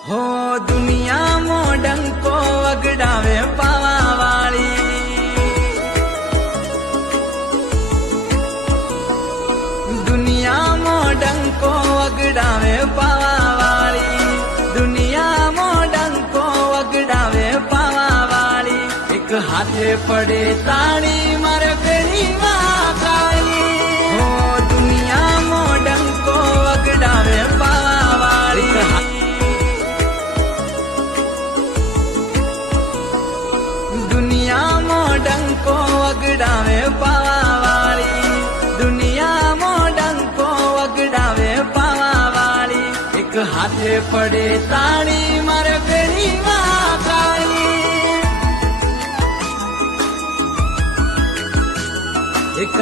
हो दुनिया मो डंको वगड़ावे पावा वाली, दुनिया मो डंको वगड़ावे पावा वाली, दुनिया मो डंको वगड़ावे पावा वाली। एक हाथे पड़े ताड़ी मारे बेड़ी काली, हो दुनिया मो डंको वगड़ावे पावा वाली। दुनिया मो डंको वगड़ावे पावा वाली, दुनिया मो डंको वगड़ावे पावा वाली। एक हाथे पड़े ताड़ी मारे बेड़ी काली, एक